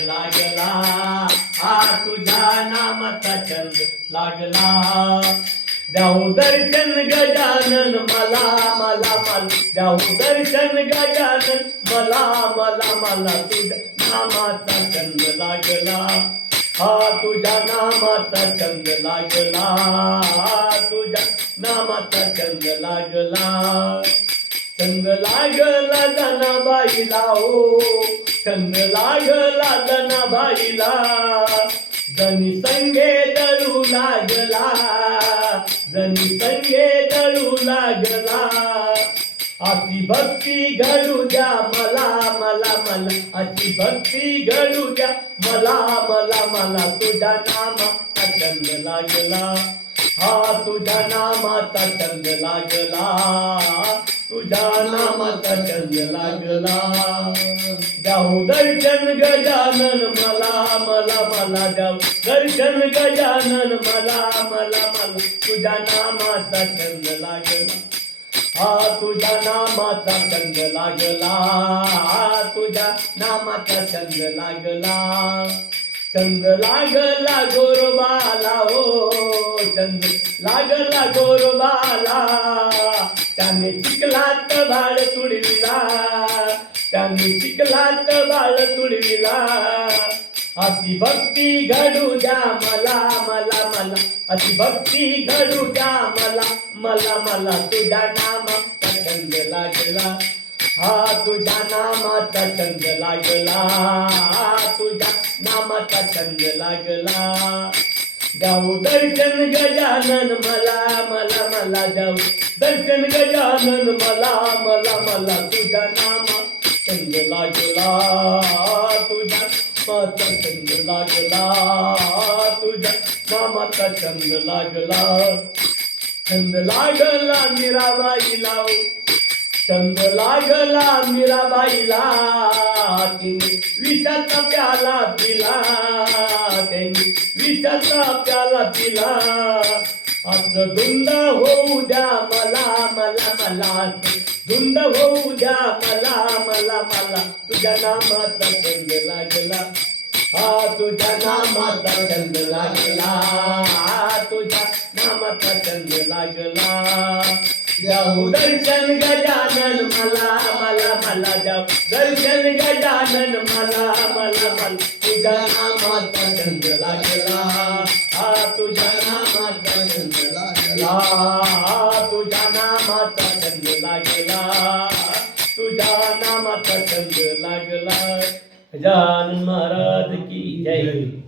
लागला हा तुझा नामाचा छंद लागला. द्याऊ दर्शन गजानन मला मला मला. द्याऊ दर्शन गजानन मला मला मला. तुझ्या नामाचा छंद लागला. हा तुझ्या नामाचा छंद लागला. हा तुझ्या नामाचा छंद लागला. छंद लागला जनाबाईला हो. छंद लागला जनाबाईला जनी संगे दळू लागला. जनी संगे दळू लागला. अशी भक्ती घडू द्या मला मला मला. अशी भक्ती घडू द्या मला मला मला. तुझ्या नामाचा छंद लागला. हा तुझ्या नामाचा छंद लागला. तुझ्या नामाचा छंद लागला. जाऊ दर्शन गजानन मला मला मला जाऊ. दर्शन गजानन मला मला मला तुझ्या नामाचा छंद लागला. हा तुझ्या नामाचा छंद लागला. हा तुझ्या नामाचा छंद लागला. चंद लागला गोरबाला हो चंद लागला गोरबाला त्याने चिखलात बाळ तुडविला त्याने चिखलात बाळ तुडविला. अशी भक्ती घडू द्या मला मला मला. अशी भक्ती घडू द्या मला मला मला. तुझ्या नामा चंद लागला. हा तुझ्या नामाचा छंद लागला. तुझ्या नामाचा छंद लागला. जाऊ दर्शन गजानन मला मला मला जाऊ. दर्शन गजानन मला मला मला तुझ्या नामा छंद लागला. तुझ्या नामाचा छंद लागला. तुझ्या नामाचा छंद लागला. छंद लागला मीराबाईला लावू. छंद लागला मीराबाईला. तिने विषाचा प्याला पिला त्यांनी विषाचा प्याला पिला असं धुंद होऊ द्या मला मला मला. धुंद होऊ द्या मला मला मला. तुझ्या नामाचा छंद लागला. हा तुझ्या नामाचा छंद लागला. हा तुझ्या नामाचा छंद लागला. जाऊ दर्शन गजानन मला मला मला जाऊ. दर्शन गजानन मला मला मला. तुझ्या नामाचा छंद लागला. हा तुझ्या नामाचा छंद लागला. हा तुझ्या नामाचा छंद लागला. तुझ्या नामाचा छंद लागला. गजानन महाराज की जय.